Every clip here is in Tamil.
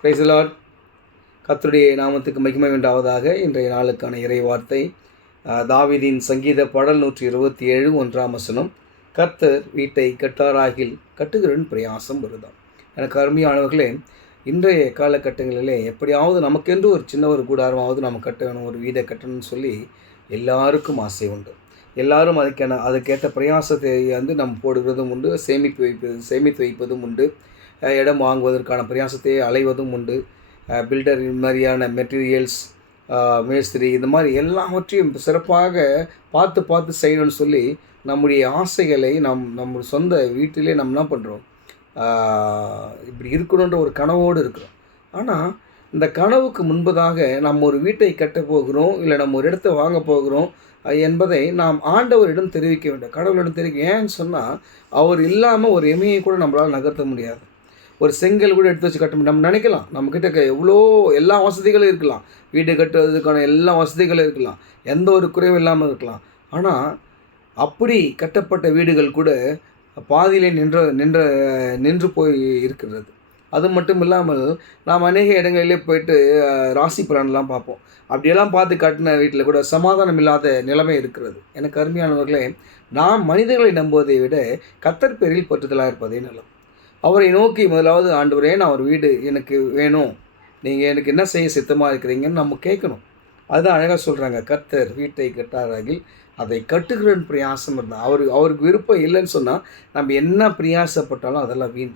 Praise the Lord. கர்த்தருடைய நாமத்துக்கு மகிமை உண்டாவதாக. இன்றைய நாளுக்கான இறை வார்த்தை தாவீதின் சங்கீத பாடல் 127 1ஆம் வசனம். கர்த்தர் வீட்டை கட்டாராகில் கட்டுகிறவன் பிரயாசம் வருதான். எனக்கு அருமையானவர்களே, இன்றைய காலகட்டங்களிலே எப்படியாவது நமக்கென்று ஒரு சின்ன ஒரு கூடாரமாவது நம்ம கட்டணும், ஒரு வீடை கட்டணும்னு சொல்லி எல்லாருக்கும் ஆசை உண்டு. எல்லாரும் அதுக்கேற்ற பிரயாசத்தை நம்ம போடுகிறதும் உண்டு, சேமித்து வைப்பதும் உண்டு, இடம் வாங்குவதற்கான பிரயாசத்தை அலைவதும் உண்டு. பில்டர் மாதிரியான மெட்டீரியல்ஸ், மேஸ்திரி, இந்த மாதிரி எல்லாவற்றையும் சிறப்பாக பார்த்து செய்யணும்னு சொல்லி நம்முடைய ஆசைகளை நம்ம சொந்த வீட்டிலே நம்ம என்ன பண்ணுறோம், இப்படி இருக்கணுன்ற ஒரு கனவோடு இருக்கிறோம். ஆனால் இந்த கனவுக்கு முன்பதாக நம்ம ஒரு வீட்டை கட்ட போகிறோம், இல்லை நம்ம ஒரு இடத்த வாங்க போகிறோம் என்பதை நாம் ஆண்டவரிடம் தெரிவிக்க வேண்டும், கடவுளிடம் தெரிவிக்க. ஏன்னு சொன்னால், அவர் இல்லாமல் ஒரு எமையை கூட நம்மளால் நகர்த்த முடியாது. ஒரு செங்கல் கூட எடுத்து வச்சு கட்ட முடியும். நம்ம நினைக்கலாம், நம்மக்கிட்ட எவ்வளோ எல்லா வசதிகளும் இருக்கலாம், வீடு கட்டுறதுக்கான எல்லா வசதிகளும் இருக்கலாம், எந்த ஒரு குறைவும் இல்லாமல் இருக்கலாம். ஆனால் அப்படி கட்டப்பட்ட வீடுகள் கூட பாதியிலே நின்று போய் இருக்கிறது. அது மட்டும் இல்லாமல் நாம் அநேக இடங்களிலே போயிட்டு ராசி பலன்லாம் பார்ப்போம். அப்படியெல்லாம் பார்த்து கட்டின வீட்டில் கூட சமாதானம் இல்லாத நிலைமை இருக்கிறது. எனக்கு அருமையானவர்களே, நாம் மனிதர்களை நம்புவதை விட கர்த்தர் பேரில் பற்றுதலாக இருப்பதே நல்லது. அவரை நோக்கி முதலாவது, ஆண்டவரே, நான் ஒரு வீடு எனக்கு வேணும், நீங்கள் எனக்கு என்ன செய்ய சித்தமாக இருக்கிறீங்கன்னு நம்ம கேட்கணும். அதுதான் அழகாக சொல்கிறாங்க, கர்த்தர் வீட்டை கட்டாராகில் அதை கட்டுகிறன் பிரயாசம் இருந்தால். அவருக்கு விருப்பம் இல்லைன்னு சொன்னால் நம்ம என்ன பிரயாசப்பட்டாலும் அதெல்லாம் வீண்,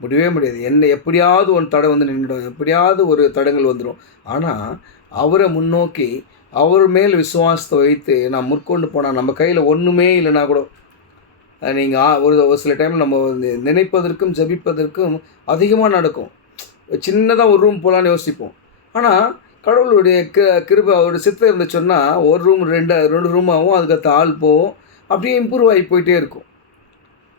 முடியவே முடியாது. எப்படியாவது ஒரு தடை நின்றுடும், எப்படியாவது ஒரு தடங்கள் வந்துடும். ஆனால் அவரை முன்னோக்கி அவர் மேல் விசுவாசத்தை வைத்து நாம் முற்கொண்டு போனால் நம்ம கையில் ஒன்றுமே இல்லைனா கூட, நீங்கள் ஒரு சில டைம் நம்ம நினைப்பதற்கும் ஜபிப்பதற்கும் அதிகமாக நடக்கும். சின்னதாக ஒரு ரூம் போகலான்னு யோசிப்போம். ஆனால் கடவுளுடைய கிருபை, அவருடைய சித்தம் இருந்துச்சுன்னா ஒரு ரூம் ரெண்டு ரூமாகவும் அதுக்கடுத்த ஆள் போவோம், அப்படியே இம்ப்ரூவ் ஆகி போயிட்டே இருக்கும்.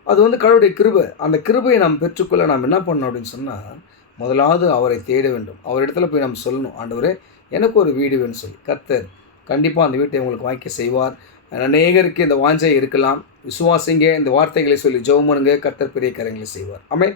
அது கடவுளுடைய கிருபை. அந்த கிருபையை நாம் பெற்றுக்கொள்ள நாம் என்ன பண்ணணும் அப்படின்னு சொன்னால், முதலாவது அவரை தேட வேண்டும். அவர் இடத்துல போய் நம்ம சொல்லணும், ஆண்டவரே, எனக்கு ஒரு வீடு வேணும்னு சொல்லி. கர்த்தர் கண்டிப்பாக அந்த வீட்டை உங்களுக்கு வாங்கி செய்வார். அநேகருக்கு இந்த வாஞ்சை இருக்கலாம். விசுவாசிங்க, இந்த வார்த்தைகளை சொல்லி ஜெபம் பண்ணுங்க, கர்த்தர் பெரிய காரியங்களை செய்வார். ஆமென்.